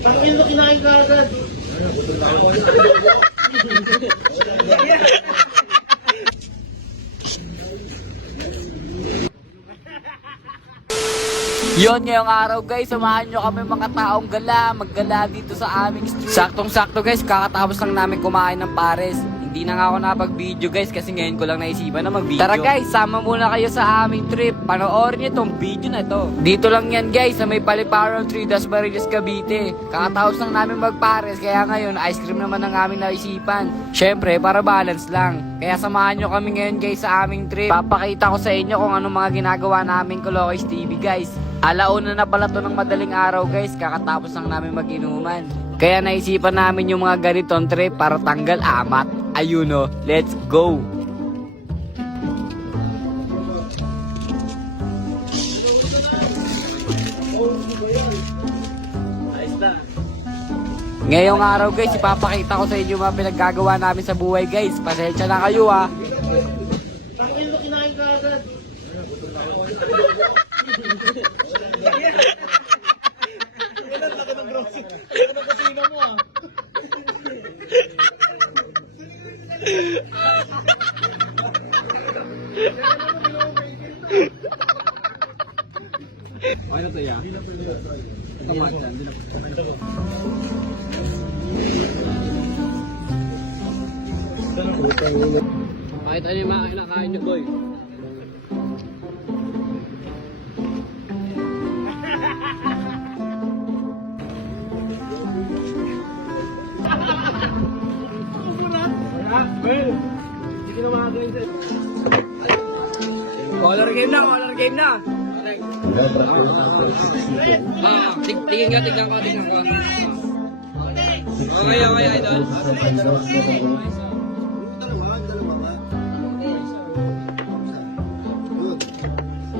Pangin mo kinain ka agad. Yon, ngayong araw guys, samahan nyo kami mga taong maggala dito sa aming street. Saktong-sakto guys, kakatapos lang namin kumain ng pares. Hindi na nga ako nakapag-video guys kasi ngayon ko lang naisipan na mag-video. Tara guys, sama muna kayo sa aming trip. Panoorin nyo tong video na to. Dito lang yan guys, sa may Paliparan 3, Dasmariñas, Cavite. Kakatapos lang namin magpares, kaya ngayon ice cream naman ang aming naisipan. Syempre, para balance lang. Kaya samahan nyo kami ngayon guys sa aming trip. Papakita ko sa inyo kung anong mga ginagawa namin Colocos TV guys. Alauna na pala to ng madaling araw guys, kakatapos lang namin mag-inuman. Kaya naisipan namin yung mga ganitong trip para tanggal amat. Ayun o, let's go! Ngayong araw guys, ipapakita ko sa inyo mga pinaggagawa namin sa buhay guys. Pasensya na kayo ha. Pangin mo kinain ka agad. Okay na to ya? Tamat yan. Kahit ano yung mga kinakain nyo boy. Hindi ko na makagawin sa'yo. Color game na, color game na. Tingnan ko. Okay, idol.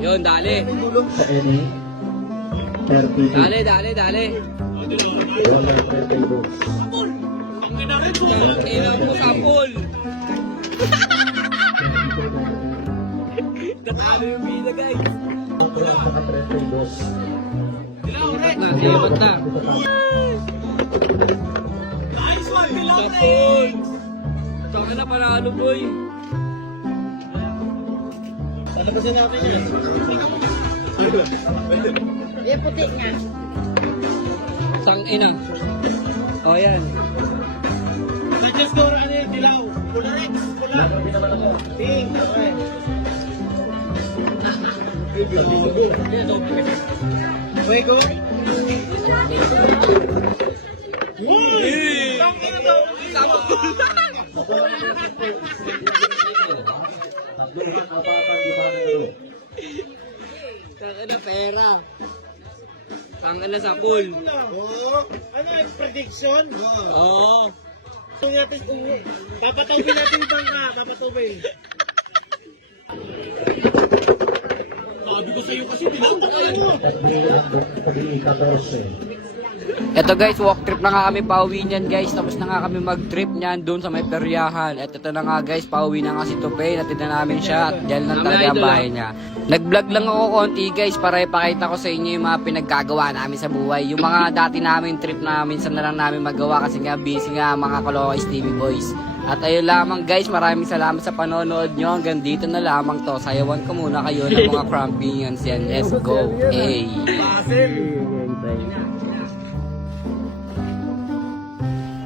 Yun, dali. Dali. Ilang mo sapul. Natalo yung bida guys. Libat na. Nice one, bilang na Sapul. Saka na panalo boy. Palabasin natin yan. Eh, puti nga. Tang ina. O yan. Suggest ko ano yung dilaw. Pula Rex. Pula. Ting. Okay. Fuego. Tanga na pera. Tanga na sa pool. Ano yung prediction? Oo. Papatawin natin yung bangka. Papatawin. Sabi ko sa'yo kasi pinapakain mo. Eto guys, walk trip na nga kami, pauwi niyan guys. Tapos na nga kami mag-trip niyan doon sa may peryahan. At ito na nga guys, pauwi na nga si Tupay. Natid na namin siya at dyan lang talaga ang bahay niya. Nag-vlog lang ako konti guys para ipakita ko sa inyo yung mga pinaggagawa namin sa buhay. Yung mga dati namin trip na minsan na lang namin magawa kasi nga busy nga mga Colocos TV boys. At ayun lamang guys, maraming salamat sa panonood nyo. Hanggang dito na lamang to. Sayawan ko muna kayo ng mga crampinions yan. Let's go. Hey.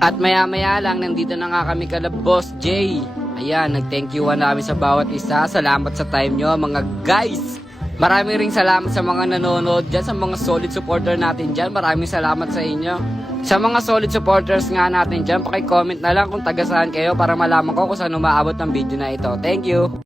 At maya-maya lang, nandito na nga kami kala Boss J. Ayan, nag-thank you namin sa bawat isa. Salamat sa time nyo, mga guys. Maraming ring salamat sa mga nanonood dyan, sa mga solid supporter natin dyan. Maraming salamat sa inyo. Sa mga solid supporters nga natin dyan, paki-comment na lang kung taga saan kayo para malaman ko kung saan umaabot ng video na ito. Thank you.